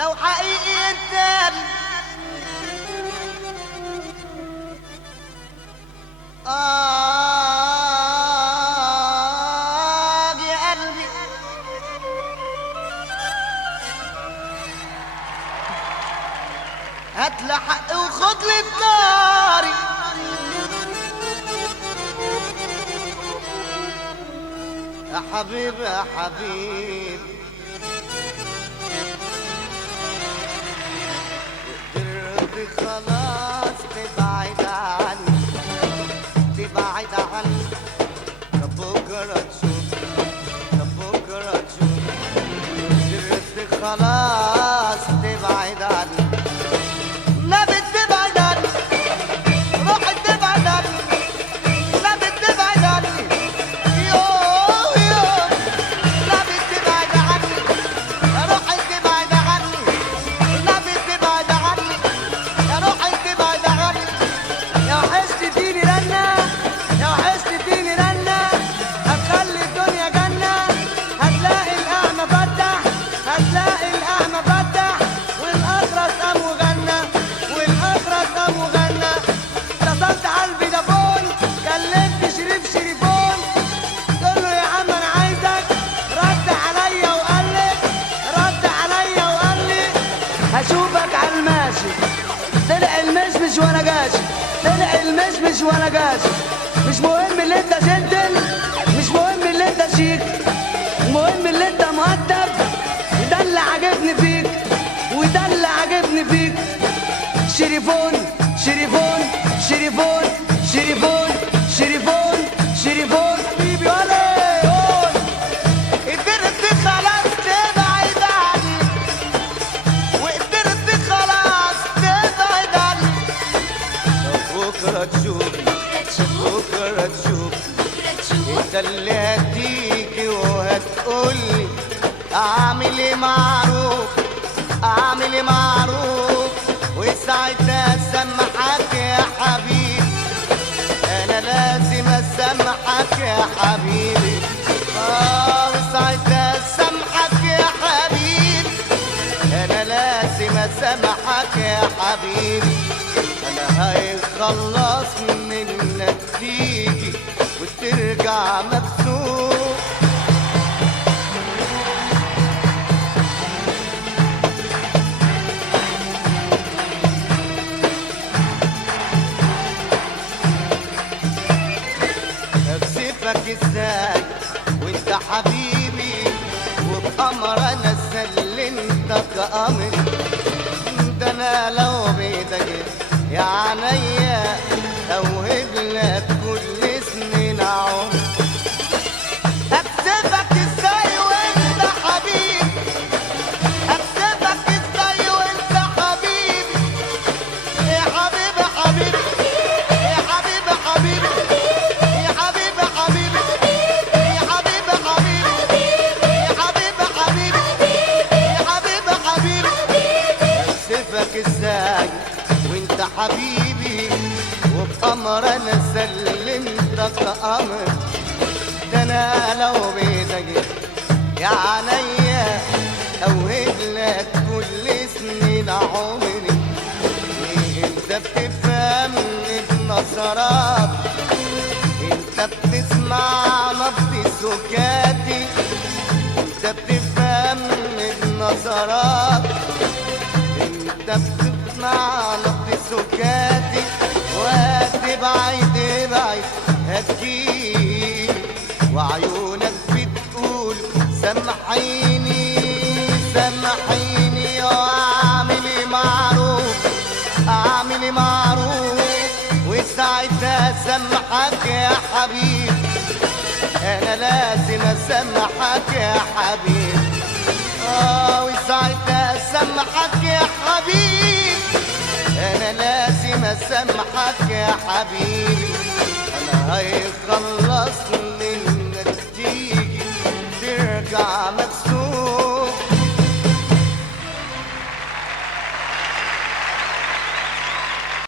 لو حقيقي انت يا قلبي هاتلي حقي وخد لي الطاري يا حبيبي يا حبيبي قدرت خلاص تبعد عني تبعد عني طب بكرة تشوف طب بكرة تشوف قدرت خلاص تبعد عني نبت تبعد عني روحت تبعد عني نبت تبعد عني يوم يوم نبت تبعد عني روحت تبعد عني نبت تبعد عني روحت تبعد عني يا وحشت اديني رنة يا وحشت اديني رنة هتخلي الدنيا جنة هتلاقي الأعمى فتح هتلاقي الأعمى فتح والأخرس قام وغنى والأخرس قام وغنى اتصلت على الفيدافون كلمت شريف شريفون قلت له يا عم أنا عايزك رد عليا وقال لي هشوفك على الماشي طلع المشمش وانا جاشي طلع المشمش وانا جاشي مش مهم اللي انت جنتل مش مهم اللي انت شيك المهم اللي انت مؤدب وده اللي عاجبني فيك وده اللي عاجبني فيك شريفون شريفون شريفون شريفون شريفون شريفون حبيبي ولا قول قدرت خلاص تبعد عني وقدرت خلاص تبعد عني بكرة تشوف بكرة تشوف انت اللي هتيجي وهتقولي اعمل ايه معروف اعمل ايه معروف وساعتها اسمحك يا حبيبي انا لازم اسمحك يا حبيبي وساعتها اسمحك يا حبيبي انا لازم اسمحك يا حبيبي انا هيخلص منك تيجي وترجع مبسوط اكسفك ازاي وانت حبيبي وبأمر انا سلمتك امري ده انا لو بيدك يا عينيا اوهب لك كل سنين عمري اكسفك ازاي وانت حبيبي اكسفك ازاي وانت حبيبي يا حبيبي حبيبي يا حبيبي حبيبي يا حبيبي حبيبي يا حبيبي حبيبي يا حبيبي حبيبي يا حبيبي حبيبي اكسفك ازاي وانت حبيبي وبأمر انا سلمتك امر ده انا لو بيدك يا عينيا اوهب لك كل سنين عمري انت بتفهمني بنظرات انت بتسمع نبض سكاتي انت بتفهمني بنظرات انت بتسمع نبض سكاتي وهتبعد ابعد هتجيلي وعيونك بتقول سامحيني سامحيني واعمل ايه معروف اعمل ايه معروف وساعتها اسامحك يا حبيبي انا لازم اسامحك يا حبيبي وساعتها اسامحك يا حبيبي انا لازم اسامحك يا حبيبي انا